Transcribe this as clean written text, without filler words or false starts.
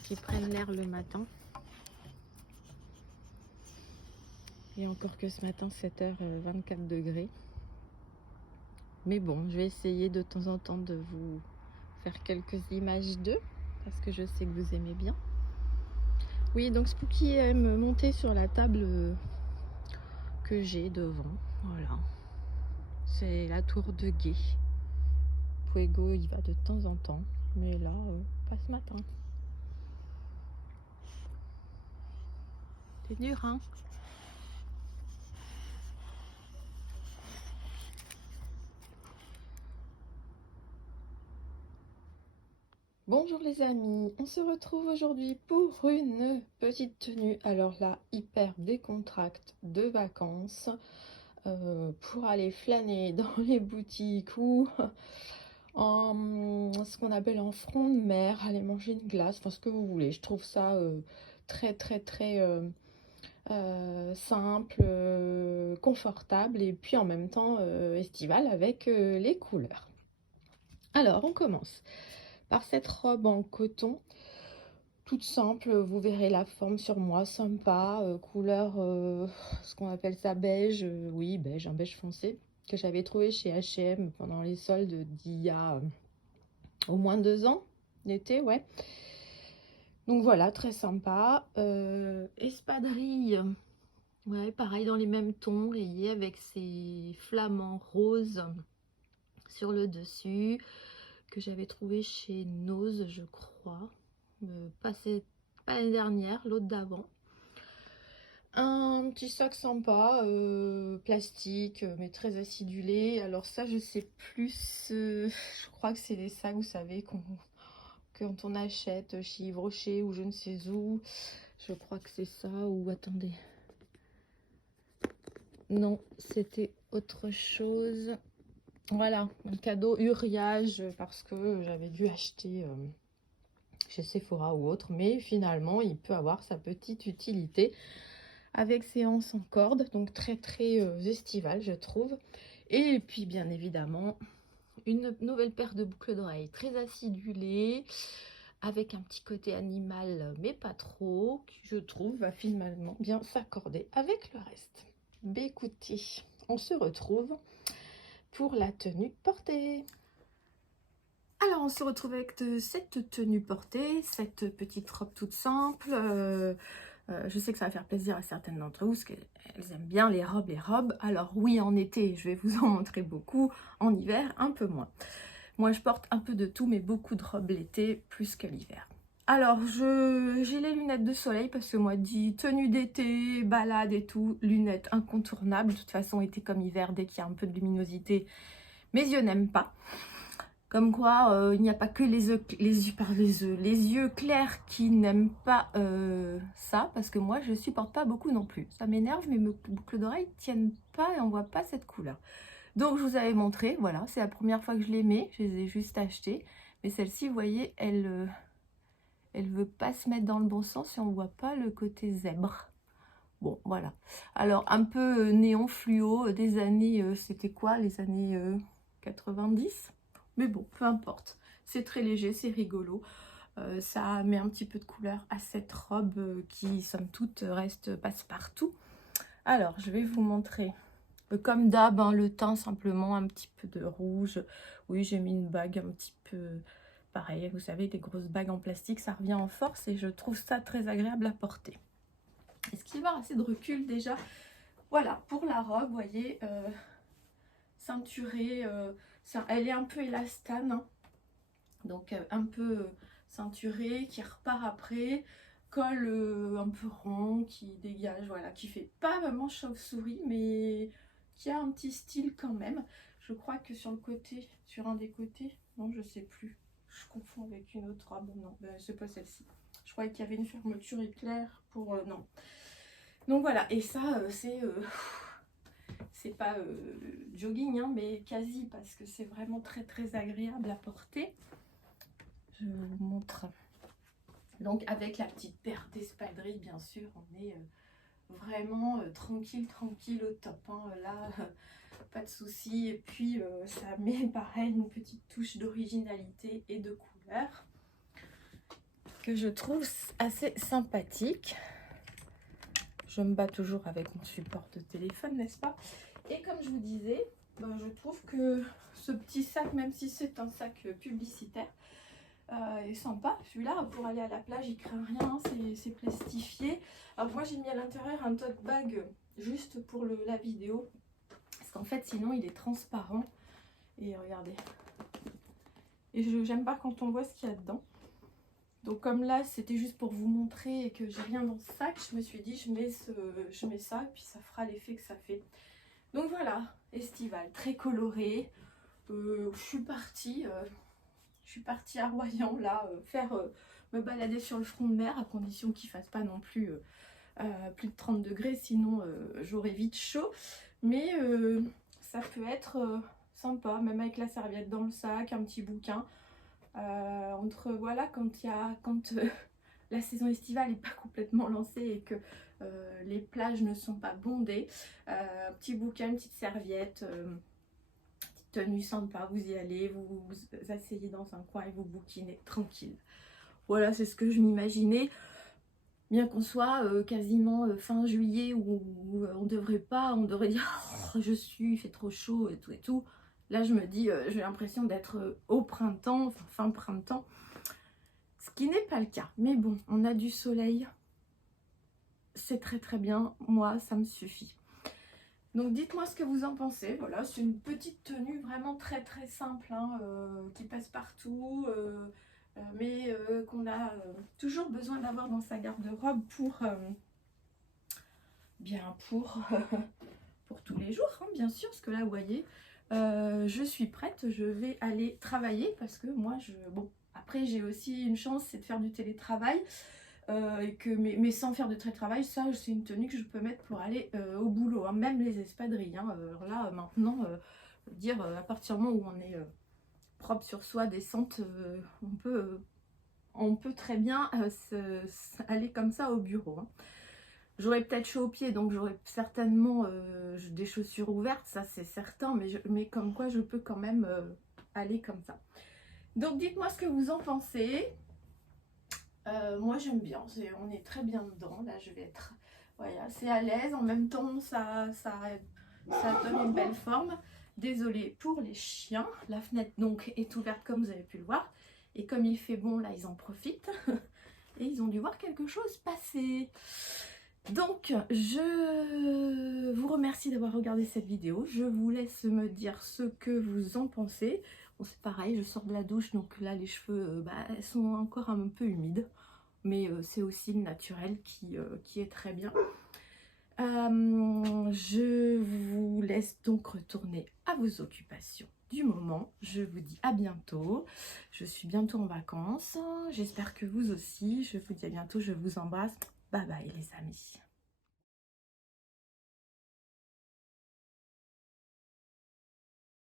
qui prennent l'air le matin. Et encore que ce matin, 7h, 24 degrés. Mais bon, je vais essayer de temps en temps de vous faire quelques images d'eux, parce que je sais que vous aimez bien. Oui, donc Spooky aime monter sur la table que j'ai devant. Voilà. C'est la tour de guet. Fuego, il va de temps en temps. Mais là, pas ce matin. C'est dur, hein? Bonjour les amis, on se retrouve aujourd'hui pour une petite tenue, alors là, hyper décontracte de vacances, pour aller flâner dans les boutiques ou en ce qu'on appelle en front de mer, aller manger une glace, enfin ce que vous voulez. Je trouve ça très simple, confortable et puis en même temps estival avec les couleurs. Alors on commence par cette robe en coton, toute simple, vous verrez la forme sur moi, sympa, couleur, ce qu'on appelle ça beige, oui beige, un beige foncé, que j'avais trouvé chez H&M pendant les soldes d'il y a au moins 2 ans, l'été, ouais. Donc voilà, très sympa. Espadrille, ouais, pareil dans les mêmes tons, rayé avec ces flamants roses sur le dessus, que j'avais trouvé chez Nose, je crois, pas l'année dernière, l'autre d'avant. Un petit sac sympa, plastique, mais très acidulé. Alors ça, je sais plus, je crois que c'est les sacs, vous savez, quand on achète chez Yves Rocher ou je ne sais où. Je crois que c'est ça, ou attendez. Non, c'était autre chose. Voilà, un cadeau Uriage, parce que j'avais dû acheter chez Sephora ou autre, mais finalement il peut avoir sa petite utilité avec ses anses en corde, donc très estival je trouve. Et puis bien évidemment une nouvelle paire de boucles d'oreilles très acidulées, avec un petit côté animal mais pas trop, qui je trouve va finalement bien s'accorder avec le reste. Ben écoutez, on se retrouve pour la tenue portée. Alors on se retrouve avec cette tenue portée, cette petite robe toute simple. Je sais que ça va faire plaisir à certaines d'entre vous, parce qu'elles aiment bien les robes. Alors oui, en été, je vais vous en montrer beaucoup. En hiver, un peu moins. Moi, je porte un peu de tout, mais beaucoup de robes l'été, plus que l'hiver. Alors, j'ai les lunettes de soleil, parce que moi, dit tenue d'été, balade et tout, lunettes incontournables. De toute façon, été comme hiver, dès qu'il y a un peu de luminosité, mes yeux n'aiment pas. Comme quoi, il n'y a pas que les yeux clairs qui n'aiment pas ça, parce que moi, je supporte pas beaucoup non plus. Ça m'énerve, mais mes boucles d'oreilles tiennent pas et on voit pas cette couleur. Donc, je vous avais montré, voilà, c'est la première fois que je les mets, je les ai juste achetées. Mais celle-ci, vous voyez, elle veut pas se mettre dans le bon sens et on voit pas le côté zèbre. Bon, voilà. Alors, un peu néon fluo des années, c'était quoi, les années 90 ? Mais bon, peu importe. C'est très léger, c'est rigolo. Ça met un petit peu de couleur à cette robe qui, somme toute, reste passe-partout. Alors, je vais vous montrer, comme d'hab, hein, le teint simplement, un petit peu de rouge. Oui, j'ai mis une bague un petit peu pareil. Vous savez, des grosses bagues en plastique, ça revient en force et je trouve ça très agréable à porter. Est-ce qu'il va y avoir assez de recul déjà? Voilà, pour la robe, vous voyez, ceinturée, elle est un peu élastane, hein, donc un peu ceinturée, qui repart après, col un peu rond, qui dégage, voilà, qui fait pas vraiment chauve-souris, mais qui a un petit style quand même. Je crois que sur le côté, sur un des côtés, non, je sais plus, je confonds avec une autre robe, non, ben, c'est pas celle-ci. Je croyais qu'il y avait une fermeture éclair pour, non. Donc voilà, et ça, c'est pas jogging, hein, mais quasi, parce que c'est vraiment très agréable à porter. Je vous montre. Donc avec la petite paire d'espadrilles, bien sûr, on est vraiment tranquille au top, hein. Là, pas de souci. Et puis ça met pareil une petite touche d'originalité et de couleur. que je trouve assez sympathique. Je me bats toujours avec mon support de téléphone, n'est-ce pas? Et comme je vous disais, ben, je trouve que ce petit sac, même si c'est un sac publicitaire, est sympa. Celui-là, pour aller à la plage, il craint rien, c'est plastifié. Alors moi, j'ai mis à l'intérieur un tote bag juste pour la vidéo. Parce qu'en fait, sinon, il est transparent. Et regardez. Et j'aime pas quand on voit ce qu'il y a dedans. Donc comme là, c'était juste pour vous montrer et que j'ai rien dans ce sac, je me suis dit, je mets ça, et puis ça fera l'effet que ça fait. Donc voilà, estival, très coloré. Je suis partie à Royan, là, me balader sur le front de mer, à condition qu'il fasse pas non plus plus de 30 degrés, sinon j'aurais vite chaud. Mais ça peut être sympa, même avec la serviette dans le sac, un petit bouquin. Voilà, quand la saison estivale n'est pas complètement lancée et que les plages ne sont pas bondées, un petit bouquin, une petite serviette, petite tenue sympa, vous y allez, vous asseyez dans un coin et vous bouquinez tranquille. Voilà, c'est ce que je m'imaginais. Bien qu'on soit quasiment fin juillet où on devrait dire oh, il fait trop chaud et tout et tout. Là, je me dis, j'ai l'impression d'être au printemps, enfin fin printemps, ce qui n'est pas le cas. Mais bon, on a du soleil, c'est très très bien, moi ça me suffit. Donc dites-moi ce que vous en pensez. Voilà, c'est une petite tenue vraiment très très simple, hein, qui passe partout, mais qu'on a toujours besoin d'avoir dans sa garde-robe pour pour tous les jours, hein, bien sûr, parce que là, vous voyez, je suis prête, je vais aller travailler parce que moi, bon, après, j'ai aussi une chance, c'est de faire du télétravail. Mais sans faire de télétravail, ça c'est une tenue que je peux mettre pour aller au boulot, hein, même les espadrilles. Hein. Alors là, maintenant, à partir du moment où on est propre sur soi, décente, on peut très bien aller comme ça au bureau. Hein. J'aurais peut-être chaud aux pieds, donc j'aurais certainement des chaussures ouvertes, ça c'est certain, mais comme quoi je peux quand même aller comme ça. Donc dites-moi ce que vous en pensez. Moi j'aime bien, on est très bien dedans, là je vais être voilà, c'est à l'aise, en même temps ça donne une belle forme. Désolée pour les chiens, la fenêtre donc est ouverte comme vous avez pu le voir, et comme il fait bon là ils en profitent, et ils ont dû voir quelque chose passer. Donc je vous remercie d'avoir regardé cette vidéo, je vous laisse me dire ce que vous en pensez. Bon, c'est pareil, je sors de la douche, donc là les cheveux sont encore un peu humides, mais c'est aussi le naturel qui est très bien. Je vous laisse donc retourner à vos occupations du moment. Je vous dis à bientôt. Je suis bientôt en vacances. J'espère que vous aussi. Je vous dis à bientôt. Je vous embrasse. Bye bye les amis.